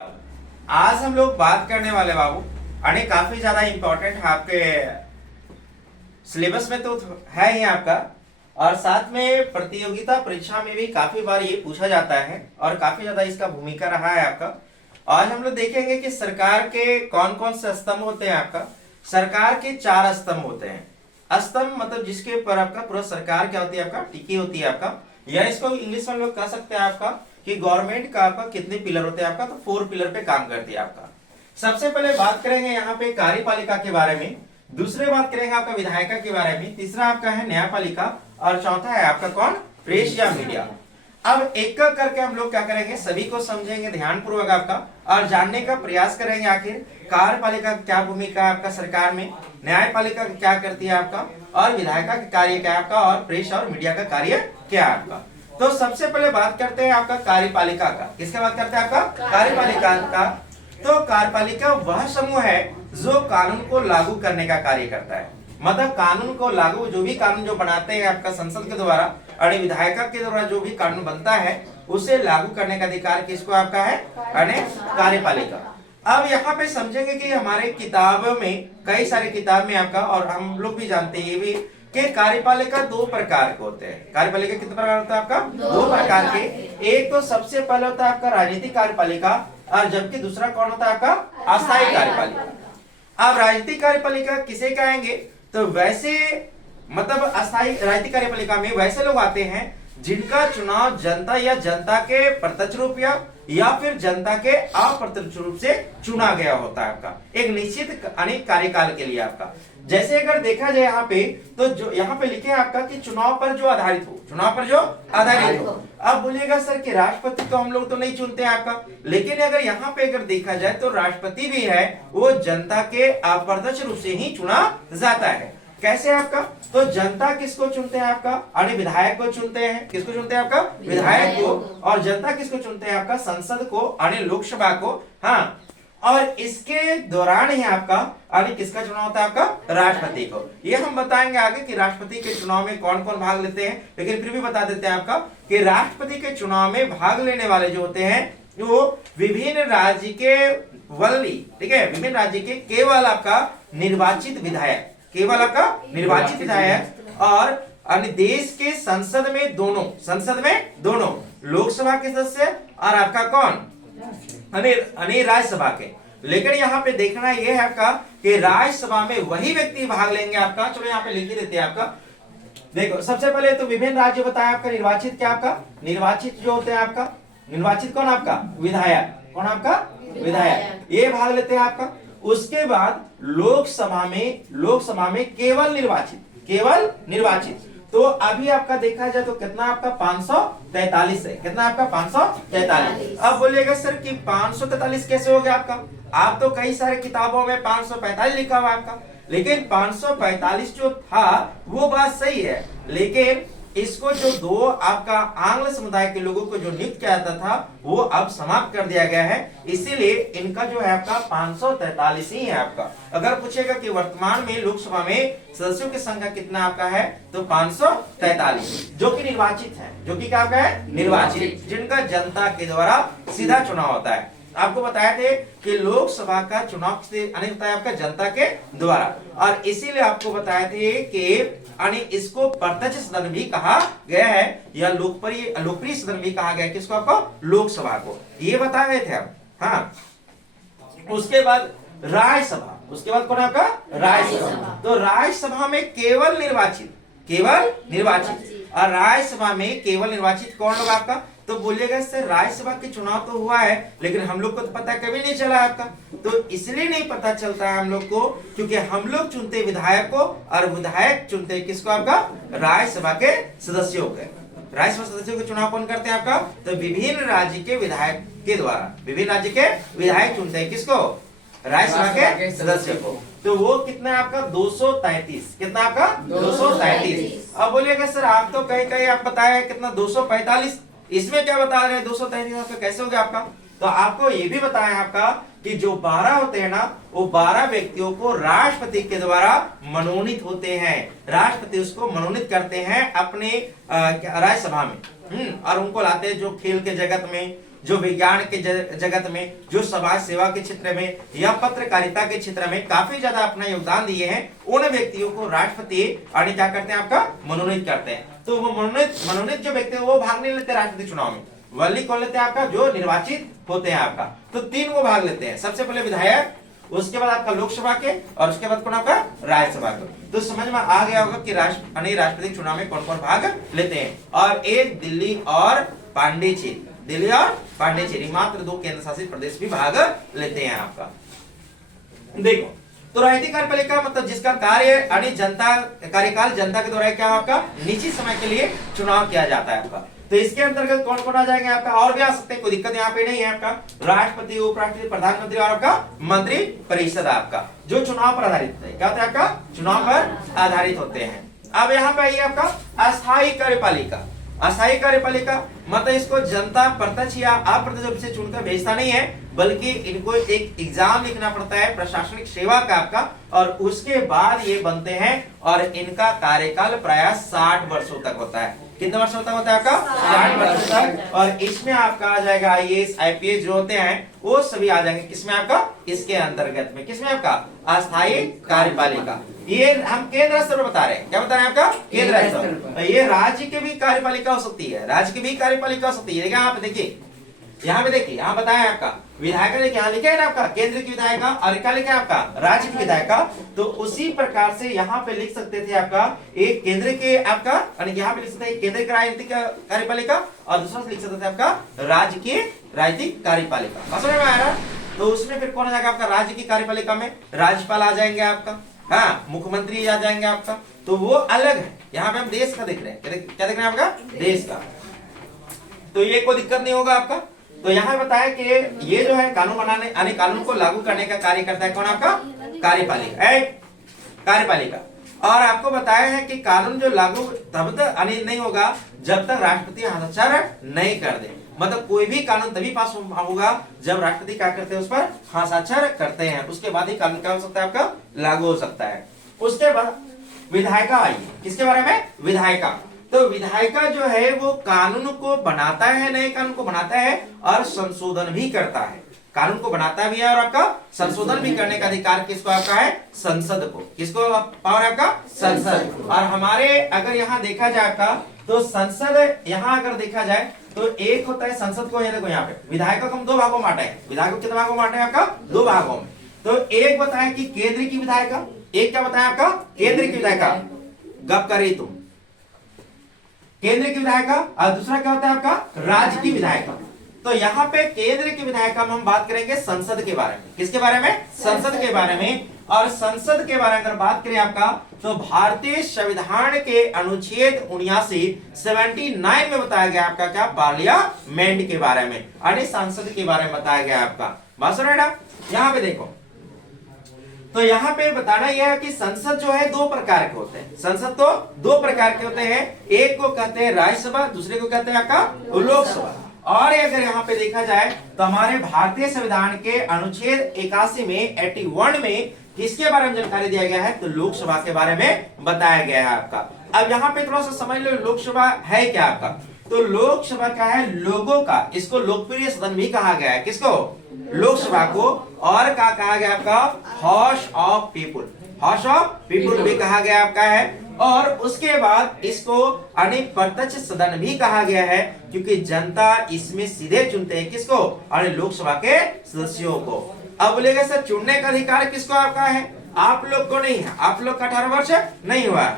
आज हम लोग बात करने वाले बाबू काफी ज्यादा इंपॉर्टेंट है आपके सिलेबस में तो है ही आपका। और साथ में प्रतियोगिता परीक्षा में भी काफी बार ये पूछा जाता है और काफी ज्यादा इसका भूमिका रहा है आपका। आज हम लोग देखेंगे कि सरकार के कौन कौन से स्तंभ होते हैं आपका। सरकार के 4 स्तंभ होते हैं। स्तंभ मतलब जिसके ऊपर आपका पूरा सरकार क्या होती है आपका टिकी होती है आपका, या इसको इंग्लिश में लोग कह सकते हैं आपका कि गवर्नमेंट का आपका कितने पिलर होते हैं आपका, तो 4 पिलर पे काम करती है आपका। सबसे पहले बात करेंगे यहाँ पे कार्यपालिका के बारे में, दूसरे बात करेंगे आपका विधायिका के बारे में, तीसरा आपका है न्यायपालिका और चौथा है आपका कौन, प्रेस या मीडिया। अब एक एक करके हम लोग क्या करेंगे, सभी को समझेंगे ध्यान पूर्वक आपका और जानने का प्रयास करेंगे आखिर कार्यपालिका क्या भूमिका है आपका सरकार में, न्यायपालिका क्या करती है आपका, और विधायिका का कार्य क्या है आपका, और प्रेस और मीडिया का कार्य क्या है आपका। तो सबसे पहले बात करते हैं आपका कार्यपालिका का। किसका बात करते हैं आपका, कार्यपालिका का। तो कार्यपालिका वह समूह है जो कानून को लागू करने का कार्य करता है। मतलब कानून को लागू, जो भी कानून जो बनाते हैं आपका संसद के द्वारा और विधायिका के द्वारा जो भी कानून बनता है उसे लागू करने का अधिकार किसको आपका है, कार्यपालिका। अब यहाँ पे समझेंगे कि हमारे किताबों में, कई सारे किताब में आपका, और हम लोग भी जानते हैं ये भी कि कार्यपालिका 2 प्रकार के होते हैं। कार्यपालिका कितने प्रकार होता है आपका, 2 प्रकार के। एक तो सबसे पहले होता है आपका राजनीतिक कार्यपालिका, और जबकि दूसरा कौन होता है आपका, अस्थायी कार्यपालिका। अब राजनीतिक कार्यपालिका किसे कहेंगे, तो वैसे मतलब अस्थायी राजनीतिक कार्यपालिका में वैसे लोग आते हैं जिनका चुनाव जनता या जनता के प्रत्यक्ष रूप या फिर जनता के अप्रत्यक्ष रूप से चुना गया होता है आपका, एक निश्चित अनेक कार्यकाल के लिए आपका। जैसे अगर देखा जाए यहाँ पे, तो जो यहाँ पे लिखे हैं आपका कि चुनाव पर जो आधारित हो, चुनाव पर जो आधारित हो। अब बोलिएगा सर कि राष्ट्रपति तो हम लोग तो नहीं चुनते हैं आपका, लेकिन अगर यहाँ पे अगर देखा जाए तो राष्ट्रपति भी है वो जनता के अप्रत्यक्ष रूप से ही चुना जाता है। कैसे आपका, तो जनता किसको चुनते हैं आपका, अरे विधायक को चुनते हैं। किसको चुनते हैं आपका, विधायक को। और जनता किसको चुनते हैं आपका, संसद को, अरे लोकसभा को। हाँ, और इसके दौरान ही आपका अरे किसका चुनाव होता है आपका, राष्ट्रपति को। ये हम बताएंगे आगे कि राष्ट्रपति के चुनाव में कौन कौन भाग लेते हैं, लेकिन फिर भी बता देते हैं आपका कि राष्ट्रपति के चुनाव में भाग लेने वाले जो होते हैं वो विभिन्न राज्य के ठीक है, विभिन्न राज्य के केवल आपका निर्वाचित विधायक, केवल आपका निर्वाचित विधायक, और अन्य देश के संसद में दोनों लोकसभा के सदस्य और आपका कौन, राज्यसभा के। लेकिन यहाँ पे देखना यह है आपका कि राज्यसभा में वही व्यक्ति भाग लेंगे आपका। चलो यहाँ पे लिख देते हैं आपका। देखो सबसे पहले तो विभिन्न राज्य बताया आपका, निर्वाचित क्या आपका, निर्वाचित जो होते हैं आपका, निर्वाचित कौन आपका, विधायक, कौन आपका, विधायक, ये भाग लेते हैं आपका। उसके बाद लोकसभा में केवल निर्वाचित। तो अभी आपका देखा जाए तो कितना आपका 543 है। कितना आपका 543। अब बोलिएगा सर कि 543 कैसे हो गया आपका, आप तो कई सारे किताबों में 545 लिखा हुआ आपका, लेकिन 545 जो था वो बात सही है, लेकिन इसको जो 2 आपका आंग्ल समुदाय के लोगों को जो नियुक्त किया जाता था वो अब समाप्त कर दिया गया है, इसीलिए इनका जो है आपका 543 ही है आपका। अगर पूछेगा कि वर्तमान में लोकसभा में सदस्यों की संख्या कितना आपका है, तो 543, जो कि निर्वाचित है, जो कि क्या आपका है, निर्वाचित, जिनका जनता के द्वारा सीधा चुनाव होता है। आपको बताए थे कि लोकसभा का चुनाव से अनेक होता है आपका जनता के द्वारा, और इसीलिए आपको बताए थे कि इसको प्रत्यक्ष सदन भी कहा गया है या लोकप्रिय सदन भी कहा गया है। किसको, आपको लोकसभा को, ये बताए गए थे आप। हाँ, उसके बाद राज्यसभा, उसके बाद कौन आपका, राज्यसभा। तो राज्यसभा में केवल निर्वाचित, और राज्यसभा में केवल निर्वाचित कौन होगा आपका, तो बोलिएगा सर राज्यसभा के चुनाव तो हुआ है लेकिन हम लोग को तो पता कभी नहीं चला आपका। तो इसलिए नहीं पता चलता है हम लोग को क्योंकि हम लोग चुनते विधायक को और विधायक चुनते किसको, आपका राज्यसभा के सदस्यों के। राज्यसभा सदस्यों के चुनाव कौन करते हैं आपका, तो विभिन्न राज्य के विधायक के द्वारा, विभिन्न राज्य के विधायक चुनते हैं किसको, राज्यसभा के सदस्य को। तो वो कितना है आपका, 233। कितना आपका, 233। अब बोलिएगा सर आप तो कहीं आप बताया कितना, 245, इसमें क्या बता रहे हैं 233 आपका कैसे हो गया आपका। तो आपको ये भी बताया आपका कि जो 12 होते हैं ना, वो 12 व्यक्तियों को राष्ट्रपति के द्वारा मनोनीत होते हैं। राष्ट्रपति उसको मनोनीत करते हैं अपने राज्यसभा में, और उनको लाते हैं जो खेल के जगत में जो विज्ञान के जगत में, जो समाज सेवा के क्षेत्र में या पत्रकारिता के क्षेत्र में काफी ज्यादा अपना योगदान दिए हैं, उन व्यक्तियों को राष्ट्रपति क्या करते हैं आपका मनोनीत करते हैं। तो वो मनोनीत जो व्यक्ति है वो भाग नहीं लेते राष्ट्रपति चुनाव में। वली कौन लेते हैं आपका, जो निर्वाचित होते हैं आपका। तो 3 वो भाग लेते हैं, सबसे पहले विधायक, उसके बाद आपका लोकसभा के, और उसके बाद कौन आपका राज्यसभा का। तो समझ में आ गया होगा कि राष्ट्रपति चुनाव में कौन कौन भाग लेते हैं। और एक दिल्ली और पांडिचेरी मात्र 2 केंद्र शासित प्रदेश भी भाग लेते हैं आपका। देखो, तो राजनीतिक कार्यपालिका मतलब जिसका कार्यकाल जनता के द्वारा क्या आपका निश्चित समय के लिए चुनाव किया जाता है आपका। तो इसके अंतर्गत कौन कौन आ जाएंगे आपका, और भी आ सकते हैं, कोई दिक्कत यहाँ पे नहीं है आपका। राष्ट्रपति, उपराष्ट्रपति, प्रधानमंत्री और आपका मंत्री परिषद आपका, जो चुनाव पर आधारित है। क्या होता है आपका, चुनाव पर आधारित होते हैं। अब यहाँ पे आइए आपका अस्थायी कार्यपालिका। अस्थायी कार्यपालिका मतलब इसको जनता प्रत्यक्ष या अप्रत्यक्ष रूप से चुनकर भेजता नहीं है, बल्कि इनको एक एग्जाम लिखना पड़ता है प्रशासनिक सेवा का आपका, और उसके बाद ये बनते हैं। और इनका कार्यकाल प्राय 60 वर्षों तक होता है। कितने वर्षों तक होता है आपका, 60 वर्षों तक। और इसमें आपका आ जाएगा IAS IPS जो होते हैं वो सभी आ जाएंगे किसमें आपका, इसके अंतर्गत में। किसमें आपका, अस्थायी कार्यपालिका। ये हम केंद्र स्तर पर बता रहे हैं, क्या बता रहे हैं आपका, केंद्र स्तर। ये राज्य की भी कार्यपालिका हो सकती है, राज्य की भी कार्यपालिका हो सकती है। यहाँ पे देखिए, यहाँ पे देखिए, यहाँ बताया आपका विधायिका, देखिए यहाँ लिखा है ना आपका केंद्र की विधायिका, और क्या लिखा है आपका राज्य की विधायिका। तो उसी प्रकार से यहाँ पे लिख सकते थे आपका एक केंद्र के आपका, यहाँ पे लिख सकते हैं केंद्र की राजनीतिक कार्यपालिका, और दूसरा लिख सकते थे आपका राज्य की राजनीतिक कार्यपालिका। समझ में आ रहा। तो उसमें फिर कौन आ जाएगा आपका, राज्य की कार्यपालिका में राज्यपाल आ जाएंगे आपका, हाँ, मुख्यमंत्री आ जाएंगे आपका। तो वो अलग है। यहाँ पे हम देश का देख रहे हैं, क्या देख रहे हैं आपका, देश का। तो ये कोई दिक्कत नहीं होगा आपका। तो यहाँ बताया कि ये जो है कानून बनाने यानी कानून को लागू करने का कार्य करता है कौन आपका, कार्यपालिका। और आपको बताया है कि कानून जो लागू तब तक नहीं होगा जब तक राष्ट्रपति हस्ताक्षर नहीं कर दे। मतलब कोई भी कानून तभी पास होगा जब राष्ट्रपति क्या करते हैं, उस पर हस्ताक्षर करते हैं, उसके बाद ही कानून क्या हो सकता है आपका, लागू हो सकता है। उसके बाद विधायिका आइए, किसके बारे में, विधायिका। तो विधायिका जो है वो कानून को बनाता है, नए कानून को बनाता है और संशोधन भी करता है। कानून को बनाता भी है और आपका संशोधन भी करने का अधिकार किसको आपका है, संसद को। किसको पावर है आपका, संसद। और हमारे अगर यहाँ देखा जाए आपका, तो संसद यहाँ अगर देखा जाए तो एक होता है संसद को, ये देखो यहाँ पे विधायिका को हम 2 भागों में बांटा है। विधायक को कितने भागों में बांटा है आपका, 2 भागों में। तो एक बताया कि केंद्र की विधायिका, एक क्या बताया आपका, केंद्र की विधायिका, गप करी तुम, केंद्र की विधायिका। और दूसरा क्या होता है आपका, राज्य की विधायिका। तो यहाँ पे केंद्र की विधायिका में हम बात करेंगे संसद के बारे में। किसके बारे में, संसद के बारे में। और संसद के बारे में अगर बात करें आपका, तो भारतीय संविधान के अनुच्छेद 79 में बताया गया आपका क्या, पार्लियामेंट के बारे में, यानी संसद के बारे में बताया गया आपका। बात सुन रहे ना। यहाँ पे देखो, तो यहाँ पे बताना यह है कि संसद जो है 2 प्रकार के होते हैं। संसद तो 2 प्रकार के होते हैं, एक को कहते हैं राज्यसभा, दूसरे को कहते हैं आपका लोकसभा। और अगर यहाँ पे देखा जाए तो हमारे भारतीय संविधान के अनुच्छेद 81 में 81 में किसके बारे में जानकारी दिया गया है, तो लोकसभा के बारे में बताया गया है आपका। अब यहाँ पे थोड़ा सा समझ लो लोकसभा है क्या आपका। तो लोकसभा क्या है, लोगों का, इसको लोकप्रिय सदन भी कहा गया है, किसको, लोकसभा को। और क्या कहा गया आपका, house of people, house of people भी कहा गया आपका है। और उसके बाद इसको अप्रत्यक्ष सदन भी कहा गया है, क्योंकि जनता इसमें सीधे चुनते हैं किसको, लोकसभा के सदस्यों को। अब बोलेगा सर चुनने का अधिकार किसको आपका है, आप लोग को नहीं है, आप लोग का 18 वर्ष नहीं हुआ।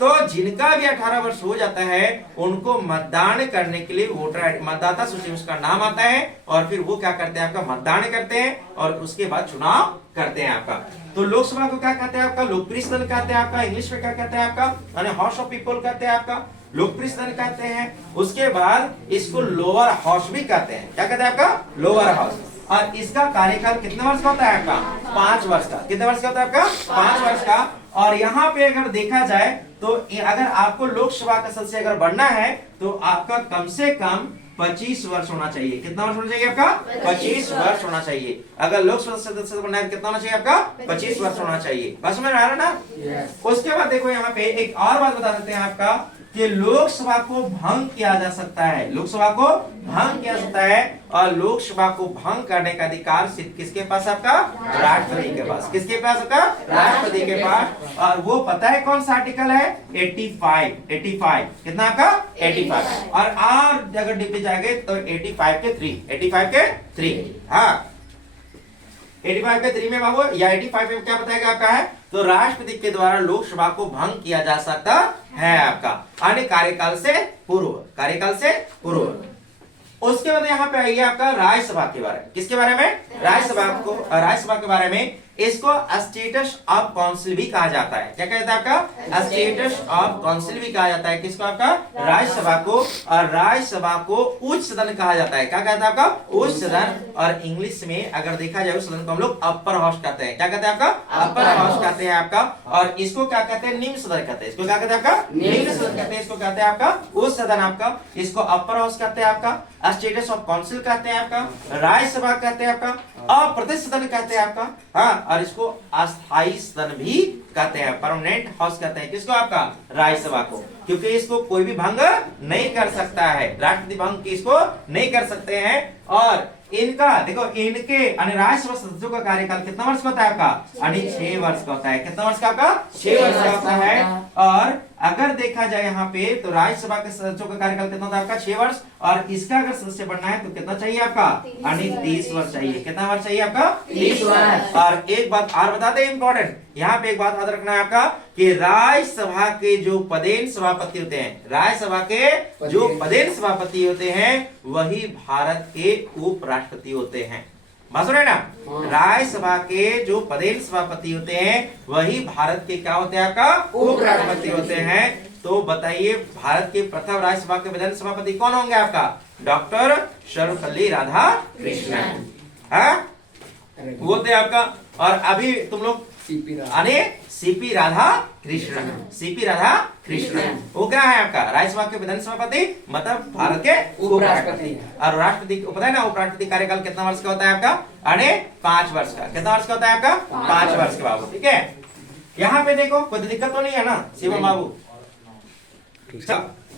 तो जिनका भी 18 वर्ष हो जाता है उनको मतदान करने के लिए वोटर मतदाता सूची में उसका नाम आता है, और फिर वो क्या करते हैं आपका, मतदान करते हैं और उसके बाद चुनाव करते हैं आपका। तो लोकसभा को क्या कहते हैं आपका, लोकप्रिय सदन कहते हैं आपका, इंग्लिश में क्या कहते हैं आपका, हाउस ऑफ पीपल कहते हैं आपका, लोकप्रिय सदन कहते हैं। उसके बाद इसको लोअर हाउस भी कहते हैं, क्या कहते हैं आपका, लोअर हाउस। और इसका कार्यकाल कितने वर्ष का होता है आपका, 5 वर्ष का। कितने वर्ष का होता है आपका, 5 वर्ष का। और यहाँ पे अगर देखा जाए तो अगर आपको लोकसभा का सदस्य अगर बनना है तो आपका कम से कम 25 वर्ष होना चाहिए। कितना वर्ष होना चाहिए आपका, 25 वर्ष होना चाहिए। अगर लोकसभा सदस्य बनना है कितना होना चाहिए आपका, 25 वर्ष होना चाहिए। बस में आ रहा ना। उसके बाद देखो यहाँ पे एक और बात बता देते हैं आपका, कि लोकसभा को भंग किया जा सकता है, लोकसभा को भंग किया जा सकता है, और लोकसभा को भंग करने का अधिकार सिर्फ किसके पास आपका? राष्ट्रपति के पास। किसके पास आपका? राष्ट्रपति के पास। और वो पता है कौन सा आर्टिकल है? 85 कितना आपका? 85। और अगर डिब्बे जाएंगे तो 85 के 3 हाँ 85 के 3 में बाबू, या 85 में क्या बताया आपका है? तो राष्ट्रपति के द्वारा लोकसभा को भंग किया जा सकता है आपका अन्य कार्यकाल से पूर्व। उसके बाद यहाँ पे आइए आपका राज्यसभा के बारे में। किसके बारे में? राज्यसभा के बारे में। इसको स्टेटस ऑफ काउंसिल भी कहा जाता है। क्या कहता है आपका? स्टेटस ऑफ काउंसिल भी कहा जाता है। किसको? आपका राज्यसभा को। और राज्यसभा को उच्च सदन कहा जाता है। क्या कहता है आपका? उच्च सदन। और इंग्लिश में अगर देखा जाए उस सदन को हम लोग अपर हाउस कहते हैं। क्या कहते हैं आपका? अपर हाउस कहते हैं आपका। और इसको क्या कहते हैं? निम्न सदन कहते हैं। इसको क्या कहते हैं आपका? निम्न सदन कहते हैं। इसको कहते हैं आपका उच्च सदन आपका। इसको अपर हाउस कहते हैं आपका। स्टेटस ऑफ काउंसिल कहते हैं आपका। राज्यसभा कहते हैं आपका। अप्रत्यक्ष सदन कहते हैं आपका। हाँ, और इसको अस्थायी सदन भी कहते हैं, परमानेंट हाउस कहते हैं। किसको? आपका राज्यसभा को। क्योंकि इसको कोई भी भंग नहीं कर सकता है, राष्ट्रपति भंग इसको नहीं कर सकते हैं। और इनका देखो, इनके राज्यसभा सदस्यों का कार्यकाल कितना वर्ष का होता है आपका? 6 वर्ष का होता है। कितना वर्ष का आपका? 6 वर्ष का होता है। और अगर देखा जाए यहाँ पे तो राज्यसभा के सदस्यों का कार्यकाल कितना होता है आपका? 6 वर्ष। और इसका अगर सदस्य बनना है तो कितना चाहिए आपका? 30 वर्ष चाहिए। कितना वर्ष चाहिए आपका? 30 वर्ष। और एक बात और बता दें इंपॉर्टेंट, यहाँ पे एक बात याद रखना है आपका कि राज्यसभा के जो पदेन सभापति होते हैं, राज्यसभा के जो पदेन सभापति होते हैं वही भारत के उपराष्ट्रपति होते हैं। बात सुन रहे ना? राज्यसभा के जो पदेन सभापति होते हैं वही भारत के क्या होते हैं आपका? उपराष्ट्रपति होते हैं। तो बताइए भारत के प्रथम राज्यसभा के पदेन सभापति कौन होंगे आपका? डॉक्टर सर्वपल्ली राधाकृष्णन वो थे आपका। और अभी तुम लोग सीपी राधाकृष्णन वो क्या है आपका? राज्यसभा के विधान सभापति, मतलब भारत के उपराष्ट्रपति। और राष्ट्रपति को पता है ना उपराष्ट्रपति कार्यकाल कितना वर्ष का होता है आपका? 5 वर्ष का। कितना वर्ष का होता है आपका? 5 वर्ष के बाबू। ठीक है, यहाँ पे देखो कोई दिक्कत तो नहीं है ना शिवम बाबू?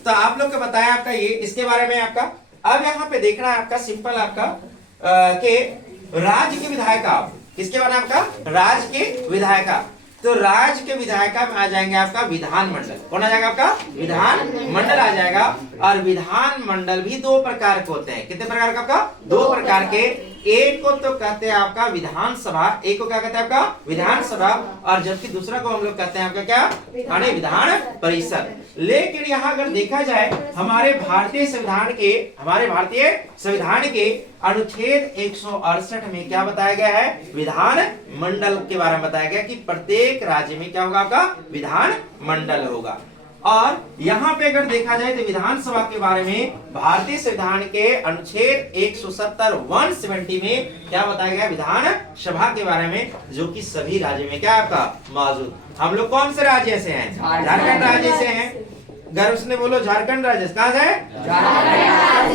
तो आप लोग को बताया आपका ये इसके बारे में आपका। अब यहाँ पे देखना है आपका सिंपल आपका के राज्य के विधायिका। किसके बारे में आपका? राज्य के विधायिका। तो राज्य के विधायिका में आ जाएंगे आपका विधानमंडल। कौन आ जाएगा आपका? विधानमंडल आ जाएगा। और विधानमंडल भी 2 प्रकार के होते हैं। कितने प्रकार का आपका? 2 प्रकार के। एक को तो कहते हैं आपका विधानसभा, एक को क्या कहते हैं आपका? विधानसभा। और जबकि दूसरा को हम लोग कहते हैं आपका क्या? विधान परिषद। लेकिन यहाँ अगर देखा जाए हमारे भारतीय संविधान के अनुच्छेद 168 में क्या बताया गया है? विधान मंडल के बारे में बताया गया कि प्रत्येक राज्य में क्या होगा आपका? विधान मंडल होगा। और यहाँ पे अगर देखा जाए तो विधानसभा के बारे में भारतीय संविधान के अनुच्छेद 170 में क्या बताया गया? विधान सभा के बारे में, जो कि सभी राज्यों में क्या आपका मौजूद। हम लोग कौन से राज्य से हैं? झारखंड राज्य से हैं। गर्व से बोलो झारखंड राज्य। कहाँ से?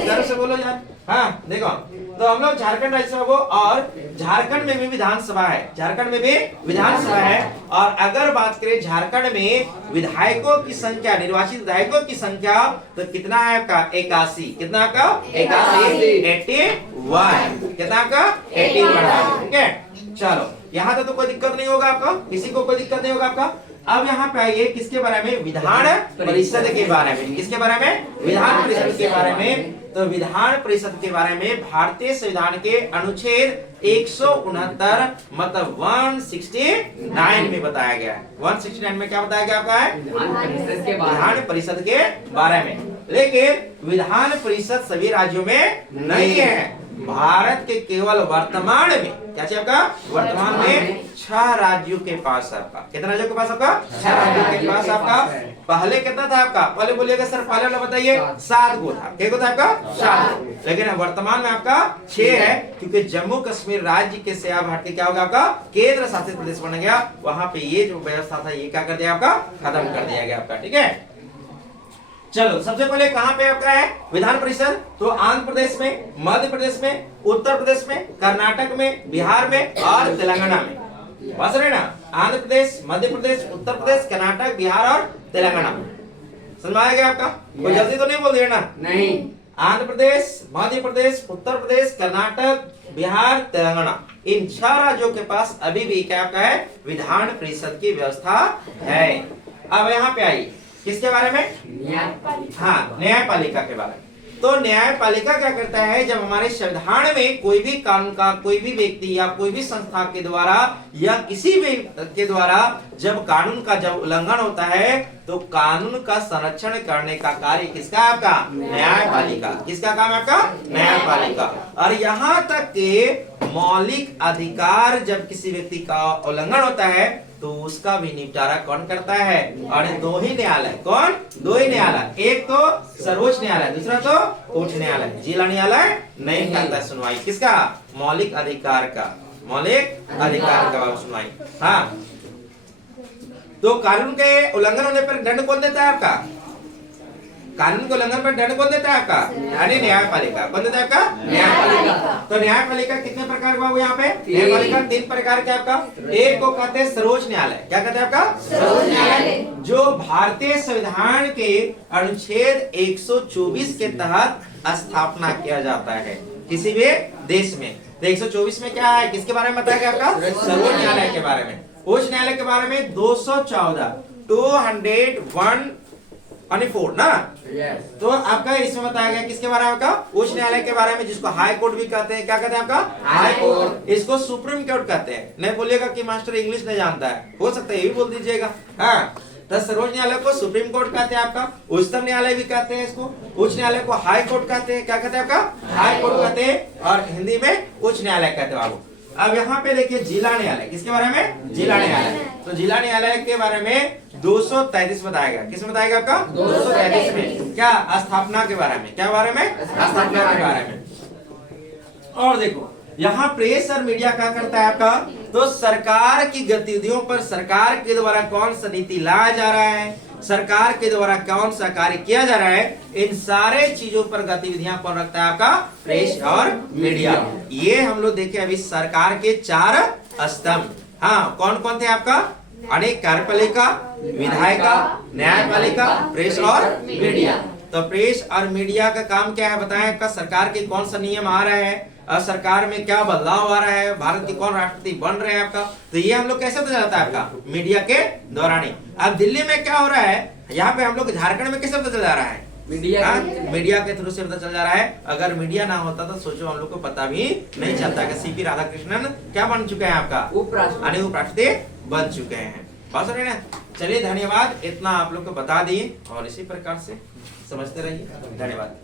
गर्व से बोलो यार। हाँ देखो, तो हम लोग झारखंड राज्य सभा को, और झारखंड में भी विधानसभा है। झारखंड में भी विधानसभा है। और अगर बात करें झारखंड में विधायकों की संख्या, निर्वाचित विधायकों की संख्या, तो कितना है आपका? 81। कितना आपका? 81। कितना आपका? 81। ठीक है, चलो यहाँ तक तो कोई दिक्कत नहीं होगा आपका, किसी को कोई दिक्कत नहीं होगा आपका। अब यहाँ पे आइए किसके बारे में? विधान परिषद के बारे में। किसके बारे में? विधान परिषद के बारे में। तो विधान परिषद के बारे में भारतीय संविधान के अनुच्छेद 169 मतलब 169 में बताया गया है। 169 में क्या बताया गया आपका है? विधान परिषद के बारे में। लेकिन विधान परिषद सभी राज्यों में नहीं है। भारत के केवल वर्तमान में क्या चाहिए आपका? वर्तमान में 6 राज्यों के पास आपका। कितने राज्यों के पास आपका? 6 राज्यों के पास आपका। पहले कितना था आपका? पहले बोलिएगा सर, पहले वाला बताइए। 7 गो था। क्या था आपका? 7। लेकिन वर्तमान में आपका 6 है, क्योंकि जम्मू कश्मीर राज्य के से अब हट के क्या होगा आपका? केंद्र शासित प्रदेश बन गया। वहां पे ये जो व्यवस्था था ये क्या कर दिया आपका? खत्म कर दिया गया आपका। ठीक है, चलो सबसे पहले कहां पे आपका है विधान परिषद? तो आंध्र प्रदेश में, मध्य प्रदेश में, उत्तर प्रदेश में, कर्नाटक में, बिहार में और तेलंगाना में। बस रहे ना? आंध्र प्रदेश, मध्य प्रदेश, उत्तर प्रदेश, कर्नाटक, बिहार और तेलंगाना। समझ में आ गया आपका? कोई जल्दी तो नहीं बोल दिया ना? नहीं। आंध्र प्रदेश, मध्य प्रदेश, उत्तर प्रदेश, कर्नाटक, बिहार, तेलंगाना, इन 6 राज्यों के पास अभी भी क्या आपका है? विधान परिषद की व्यवस्था है। अब यहाँ पे आइए, किसके बारे में? न्यायपालिका। हाँ, न्यायपालिका के बारे में। तो न्यायपालिका क्या करता है? जब हमारे संविधान में कोई भी कानून का कोई भी व्यक्ति या कोई भी संस्था के द्वारा या किसी भी के द्वारा जब कानून का जब उल्लंघन होता है तो कानून का संरक्षण करने का कार्य किसका है? आपका न्यायपालिका। किसका काम है? आपका न्यायपालिका। और यहाँ तक के मौलिक अधिकार जब किसी व्यक्ति का उल्लंघन होता है तो उसका भी निपटारा कौन करता है? और 2 ही न्यायालय। कौन? 2 ही न्यायालय। एक तो सर्वोच्च न्यायालय, दूसरा तो उच्च न्यायालय। जिला न्यायालय नहीं करता सुनवाई। किसका? मौलिक अधिकार का, मौलिक अधिकार का सुनवाई। हाँ, तो कानून के उल्लंघन होने पर दंड कौन देता है? आपका कानून के उल्लंघन पर दंड कौन देता है? आपका यानी न्यायपालिका। कौन देता है? आपका न्यायपालिका। तो न्यायपालिका कितने प्रकार का यहाँ पे? न्यायपालिका 3 प्रकार के आपका। एक को कहते हैं सर्वोच्च न्यायालय। क्या कहते हैं? आपका सर्वोच्च न्यायालय, जो भारतीय संविधान के अनुच्छेद 124 के तहत स्थापना किया जाता है किसी भी देश में। तो 124 में क्या है? किसके बारे में बताया गया? आपका सर्वोच्च न्यायालय के बारे में। उच्च न्यायालय के बारे में 214 214 ना। तो आपका इसमें बताया गया किसके बारे में? आपका उच्च न्यायालय के बारे में, जिसको हाई कोर्ट भी कहते हैं। क्या कहते हैं? आपका हाई कोर्ट। इसको सुप्रीम कोर्ट कहते हैं। नहीं बोलिएगा कि मास्टर इंग्लिश नहीं जानता है, हो सकता है ये भी बोल दीजिएगा। हाँ, तो सर्वोच्च न्यायालय को सुप्रीम कोर्ट कहते हैं। आपका उच्चतम न्यायालय भी कहते हैं इसको। उच्च न्यायालय को हाई कोर्ट कहते हैं। क्या कहते हैं? आपका हाई कोर्ट कहते हैं, और हिंदी में उच्च न्यायालय कहते हैं बाबू। अब यहाँ पे देखिए जिला न्यायालय। किसके बारे में? जिला न्यायालय। तो जिला न्यायालय के बारे में 233 बताया गया। किस में बताया गया? आपका 233 में। क्या? स्थापना के बारे में। क्या बारे में? स्थापना के बारे में। और देखो यहाँ प्रेस और मीडिया क्या करता है? आपका तो सरकार की गतिविधियों पर सरकार के द्वारा कौन सा नीति लाया जा रहा है, सरकार के द्वारा कौन सा कार्य किया जा रहा है, इन सारे चीजों पर गतिविधियां कौन रखता है? आपका प्रेस और मीडिया। ये हम लोग देखे अभी सरकार के 4 स्तंभ। हाँ, कौन कौन थे? आपका अनेक कार्यपालिका, विधायिका, न्यायपालिका, प्रेस और मीडिया। तो प्रेस और मीडिया का काम क्या है बताएं? आपका सरकार के कौन सा नियम आ रहा है और सरकार में क्या बदलाव आ रहा है, भारत के कौन राष्ट्रपति बन रहे हैं आपका, तो ये हम लोग कैसे पता चलता है? आपका मीडिया के दौरान ही। अब दिल्ली में क्या हो रहा है, यहाँ पे हम लोग झारखंड में कैसे पता चल जा रहा है? मीडिया के थ्रू से पता चल जा रहा है। अगर मीडिया ना होता तो सोचो हम लोग को पता भी नहीं चलता कि सीपी राधाकृष्णन क्या बन चुके हैं? आपका उपराष्ट्रपति बन चुके हैं। बात सुन रहे ना? चलिए धन्यवाद, इतना आप लोग को बता दिए और इसी प्रकार से समझते रहिए। धन्यवाद।